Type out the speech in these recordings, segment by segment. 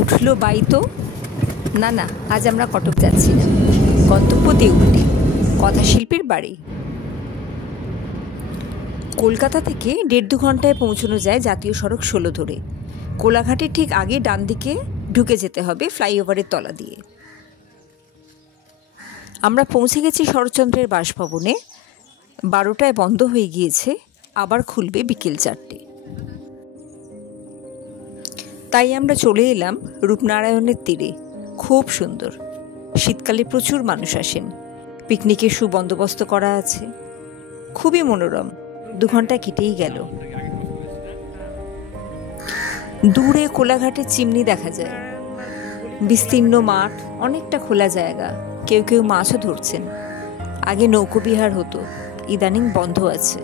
উঠলো বাই তো। না না, আজ আমরা কটক যাচ্ছি না, গন্তব্য দেউলটি, কথাশিল্পীর বাড়ি। কলকাতা থেকে 1.5-2 ঘন্টায় পৌঁছানো যায় জাতীয় সড়ক 16 ধরে। কোলাঘাটের ঠিক আগে ডান দিকে ঢুকে যেতে হবে ফ্লাইওভারের তলা দিয়ে। আমরা পৌঁছে গেছি শরৎচন্দ্রের বাসভবনে। 12টায় বন্ধ হয়ে গিয়েছে, আবার খুলবে বিকেল 4টে। তাই আমরা চলে এলাম রূপনারায়ণের তীরে। খুব সুন্দর, শীতকালে প্রচুর মানুষ আসেন, পিকনিকের সুবন্দোবস্ত করা আছে, খুবই মনোরম। 2 ঘন্টা কেটেই গেল। দূরে কোলাঘাটের চিমনি দেখা যায়, বিস্তীর্ণ মাঠ, অনেকটা খোলা জায়গা, কেউ কেউ মাছও ধরছেন। আগে নৌকোবিহার হতো, ইদানিং বন্ধ আছে।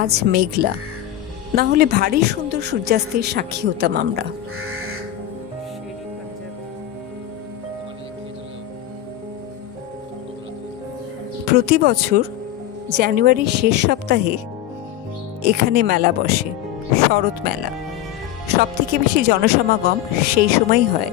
আজ মেঘলা, না হলে ভারী সুন্দর সূর্যাস্তের সাক্ষী হতাম আমরা। প্রতি বছর জানুয়ারির শেষ সপ্তাহে এখানে মেলা বসে, শরৎ মেলা। সবথেকে বেশি জনসমাগম সেই সময়ই হয়।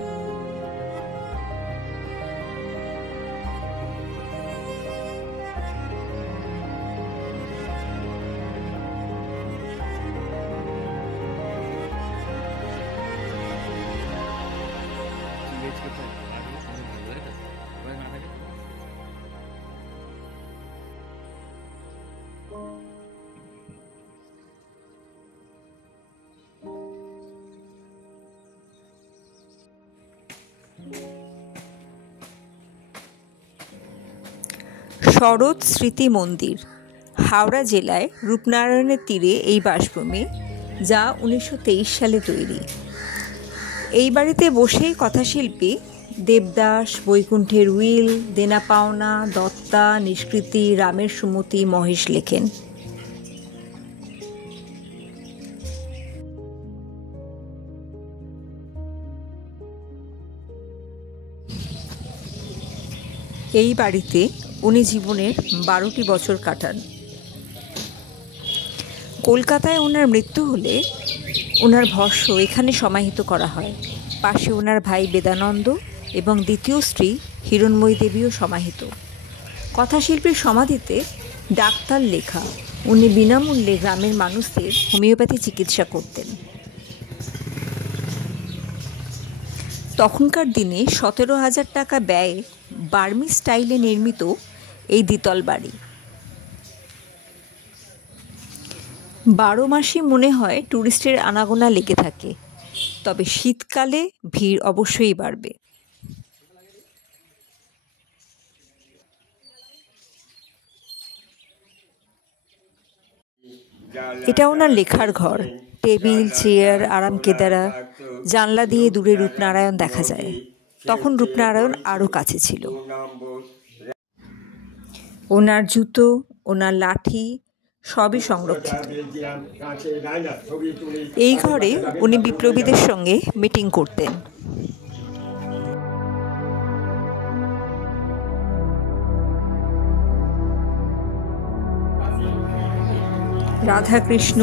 শরৎ স্মৃতি মন্দির, হাওড়া জেলায় রূপনারায়ণের তীরে এই বাসভূমি, যা 1923 সালে তৈরি। এই বাড়িতে বসেই কথাশিল্পী দেবদাস, বৈকুণ্ঠের উইল, দেনা পাওনা, দত্তা, নিষ্কৃতি, রামের সুমতি, মহেশ লেখেন। এই বাড়িতে উনি জীবনের 12টি বছর কাটান। কলকাতায় ওনার মৃত্যু হলে ওনার ভস্ম এখানে সমাহিত করা হয়। পাশে ওনার ভাই বেদানন্দ এবং দ্বিতীয় স্ত্রী হিরণময়ী দেবীও সমাহিত। কথাশিল্পীর সমাধিতে ডাক্তার লেখা, উনি বিনামূল্যে গ্রামের মানুষদের হোমিওপ্যাথি চিকিৎসা করতেন। তখনকার দিনে 17,000 টাকা ব্যয়ে বার্মি স্টাইলে নির্মিত এই দ্বিতল বাড়ি। 12 মাসই মনে হয় ট্যুরিস্টের আনাগোনা লেগে থাকে, তবে শীতকালে ভিড় অবশ্যই বাড়বে। এটা ওনার লেখার ঘর, টেবিল, চেয়ার, আরাম কেদারা, জানলা দিয়ে দূরে রূপনারায়ণ দেখা যায়। তখন রূপনারায়ণ আরও কাছে ছিল। ওনার জুতো, ওনার লাঠি সবই সংরক্ষিত। এই ঘরে উনি বিপ্লবীদের সঙ্গে মিটিং করতেন। রাধাকৃষ্ণ,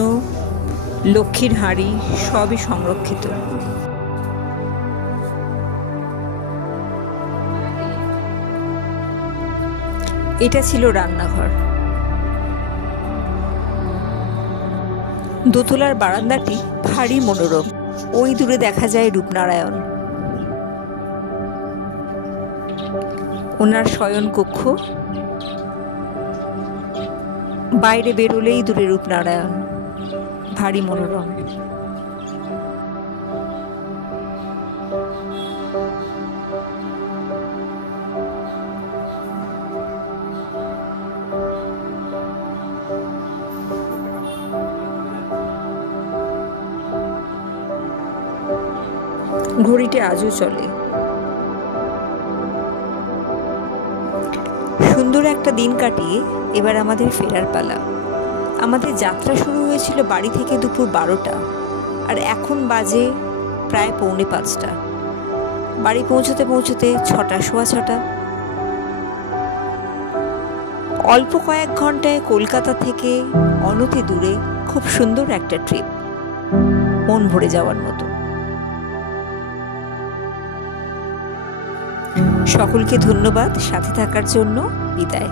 লক্ষ্মীর হাঁড়ি সবই সংরক্ষিত। এটা ছিল রান্নাঘর। দোতলার বারান্দাটি ভারী মনোরম, ওই দূরে দেখা যায় রূপনারায়ণ। ওনার শয়ন কক্ষ, বাইরে বেরোলেই দূরে রূপনারায়ণ, ভারী মনোরম। ঘড়িটা আজও চলে। সুন্দর একটা দিন কাটিয়ে এবার আমাদের ফেরার পালা। আমাদের যাত্রা শুরু হয়েছিল বাড়ি থেকে দুপুর 12টা, আর এখন বাজে প্রায় 4:45। বাড়ি পৌঁছতে পৌঁছতে 6টা, সোয়া 6টা। অল্প কয়েক ঘন্টায় কলকাতা থেকে অনতি দূরে খুব সুন্দর একটা ট্রিপ, মন ভরে যাওয়ার মতো। সকলকে ধন্যবাদ সাথে থাকার জন্য। বিদায়।